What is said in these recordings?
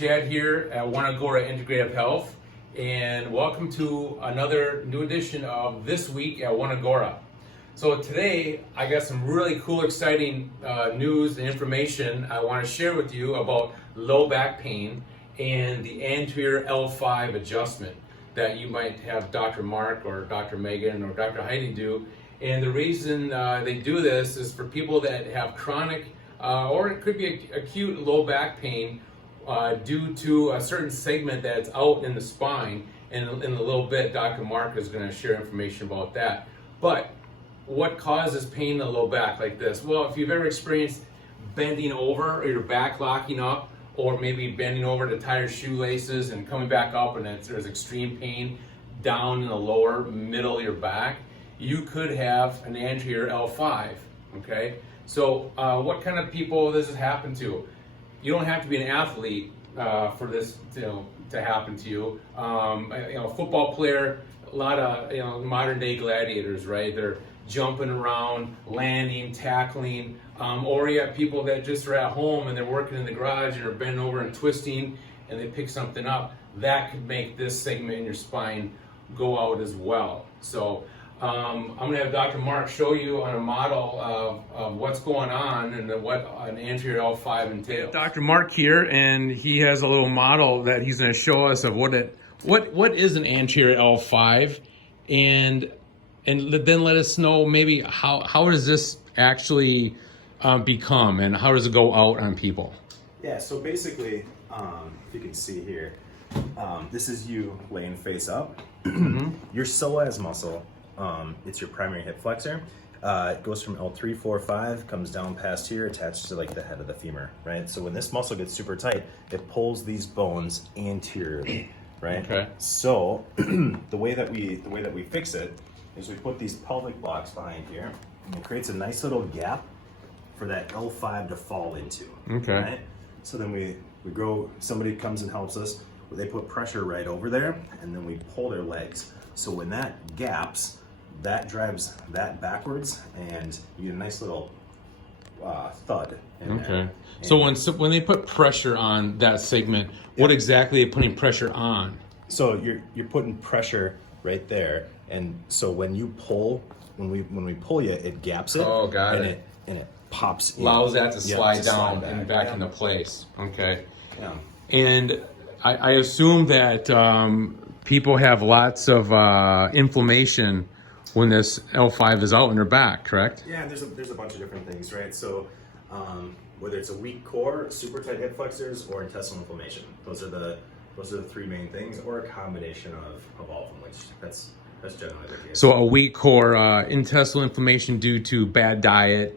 Chad here at One Agora Health, and welcome to another new edition of This Week at One Agora. So today I got some really cool, exciting news and information I want to share with you about low back pain and the anterior L5 adjustment that you might have Dr. Mark or Dr. Megan or Dr. Heidi do. And the reason they do this is for people that have chronic or it could be acute low back pain due to a certain segment that's out in the spine. And in a little bit, Dr. Mark is going to share information about that. But what causes pain in the low back like this? Well, if you've ever experienced bending over or your back locking up, or maybe bending over to tie your shoelaces and coming back up and there's extreme pain down in the lower middle of your back, you could have an anterior L5, okay? So what kind of people does this happen to? You don't have to be an athlete for this to happen to you. A football player, a lot of modern day gladiators, right? They're jumping around, landing, tackling, or you have people that just are at home and they're working in the garage and are bending over and twisting and they pick something up. That could make this segment in your spine go out as well. So I'm going to have Dr. Mark show you on a model of what's going on and what an anterior L5 entails. Dr. Mark here, and he has a little model that he's going to show us of what is an anterior L5, and then let us know maybe how does this actually become, and how does it go out on people? Yeah, so basically, if you can see here, this is you laying face up. Your psoas muscle, it's your primary hip flexor. It goes from L3, 4, 5, comes down past here, attached to like the head of the femur, right? So when this muscle gets super tight, it pulls these bones anteriorly, right? Okay. So the way that we fix it is we put these pelvic blocks behind here, and it creates a nice little gap for that L5 to fall into. Okay. Right? So then we go, somebody comes and helps us, they put pressure right over there, and then we pull their legs. So when that gaps, that drives that backwards, and you get a nice little thud in there. So when they put pressure on that segment, what exactly are they putting pressure on? So you're putting pressure right there, and so when you pull, when we pull you, it gaps it. Oh, got it. And it pops in. Allows that to slide down and back into place. Okay. Yeah. And I assume that people have lots of inflammation when this L5 is out in their back, correct? Yeah, there's a bunch of different things, right? So whether it's a weak core, super tight hip flexors, or intestinal inflammation, those are the three main things, or a combination of all of them, which that's generally the case. So a weak core, intestinal inflammation due to bad diet.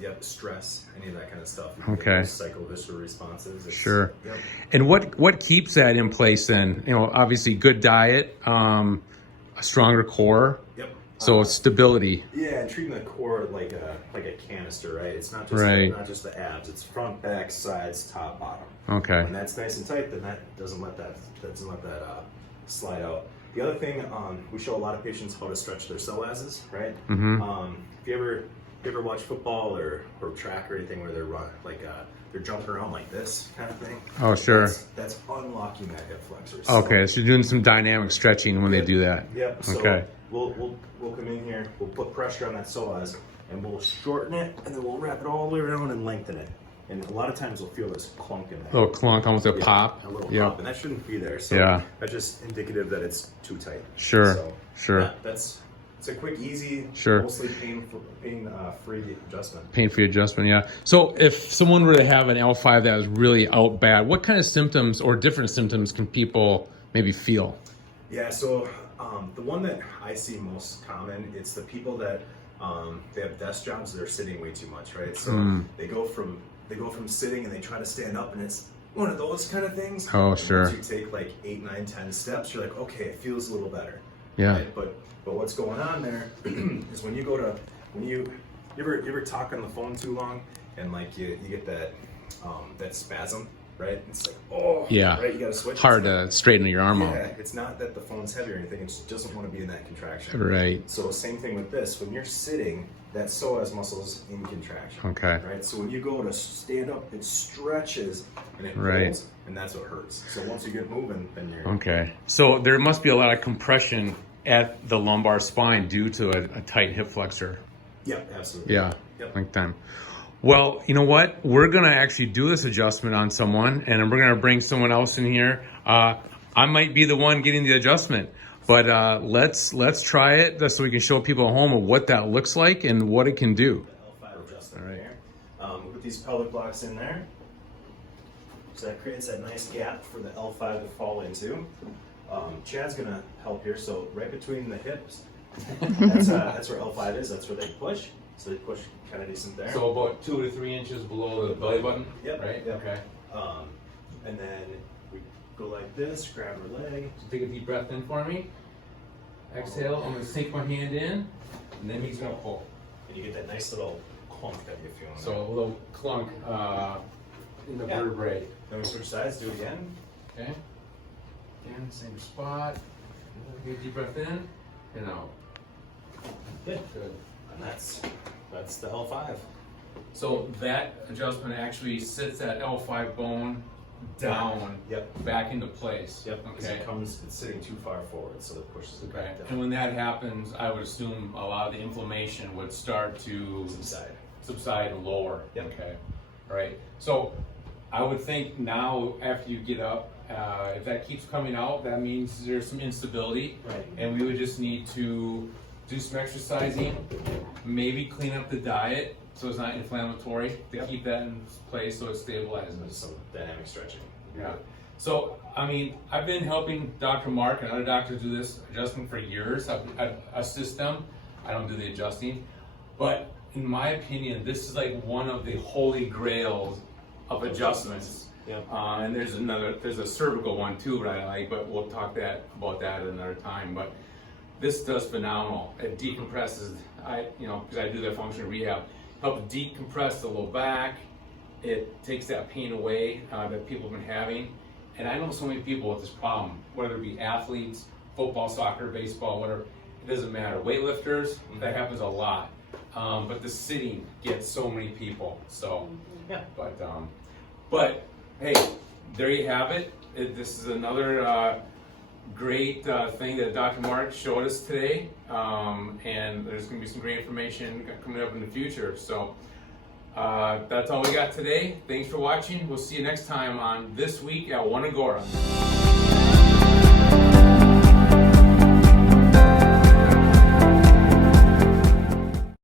Yep, stress, any of that kind of stuff. Okay. Psychovisceral responses. Sure. Yep. And what keeps that in place then? Obviously good diet, a stronger core. Yep. So stability. Yeah, and treating the core like a canister, right? It's not just not just the abs. It's front, back, sides, top, bottom. Okay. When that's nice and tight, then that doesn't let that slide out. The other thing, we show a lot of patients how to stretch their psoases, right? If you ever watch football or track or anything where they're jumping around like this kind of thing. Oh, sure. That's unlocking that hip flexor. Okay, so you're doing some dynamic stretching when they do that. Yep. So okay. We'll come in here, we'll put pressure on that psoas, and we'll shorten it, and then we'll wrap it all the way around and lengthen it. And a lot of times we'll feel this clunk in there. A little clunk, almost a pop. A little pop, and that shouldn't be there. So that's just indicative that it's too tight. Sure, sure. Yeah, it's a quick, easy, mostly pain-free adjustment. Pain-free adjustment, yeah. So if someone were to have an L5 that was really out bad, what kind of symptoms or different symptoms can people maybe feel? Yeah, so the one that I see most common, it's the people that they have desk jobs, they're sitting way too much, right? So they go from sitting and they try to stand up, and it's one of those kind of things. Oh, sure. Once you take like 8, 9, 10 steps, you're like, okay, it feels a little better. Yeah. Right? But what's going on there is when you ever talk on the phone too long, and like you get that spasm, right? It's like, oh, yeah, right. You got to switch. Hard to straighten your arm out. Yeah, it's not that the phone's heavy or anything. It just doesn't want to be in that contraction. Right. So same thing with this. When you're sitting, that psoas muscle is in contraction. Okay. Right. So when you go to stand up, it stretches and it Right. pulls, and that's what hurts. So once you get moving, then you're Okay. So there must be a lot of compression at the lumbar spine due to a tight hip flexor. Yeah, absolutely. Yeah. Yep. Like that. Well, you know what? We're gonna actually do this adjustment on someone, and we're gonna bring someone else in here. I might be the one getting the adjustment, but let's try it so we can show people at home of what that looks like and what it can do. The L5 adjustment All right. there. We put these pelvic blocks in there, so that creates that nice gap for the L5 to fall into. Chad's gonna help here. So right between the hips, that's where L5 is. That's where they push. So they push kind of decent there. So about 2 to 3 inches below the belly button. Yep. Right. Yep. Okay. And then we go like this, grab her leg. So take a deep breath in for me. Exhale. I'm gonna sink my hand in, and then he's gonna pull. And you get that nice little clunk that you're feeling. So a little clunk in the Yeah. vertebrae. Then we switch sides, do it again. Okay. Again, same spot. Take a deep breath in and out. Good. Good. And that's the L5. So that adjustment actually sits that L5 bone down, Yep. back into place. Yep. Because Okay. it's sitting too far forward, so it pushes it Okay. back down. And when that happens, I would assume a lot of the inflammation would start to subside and lower. Yep. Okay. All right. So I would think now after you get up, if that keeps coming out, that means there's some instability. Right. And we would just need to do some exercising, maybe clean up the diet so it's not inflammatory to Yep. keep that in place so it stabilizes. Some dynamic stretching. Yeah. So, I mean, I've been helping Dr. Mark and other doctors do this adjustment for years. I assist them. I don't do the adjusting. But in my opinion, this is like one of the holy grails of adjustments. Yeah. And there's a cervical one too that I like, but we'll talk about that at another time. But this does phenomenal. It decompresses, because I do the functional rehab, helps decompress the low back. It takes that pain away that people have been having. And I know so many people with this problem, whether it be athletes, football, soccer, baseball, whatever, it doesn't matter. Weightlifters, that happens a lot. But the sitting gets so many people. So, Yeah. But hey, there you have it. This is another great thing that Dr. Mark showed us today. And there's going to be some great information coming up in the future. So that's all we got today. Thanks for watching. We'll see you next time on This Week at One Agora.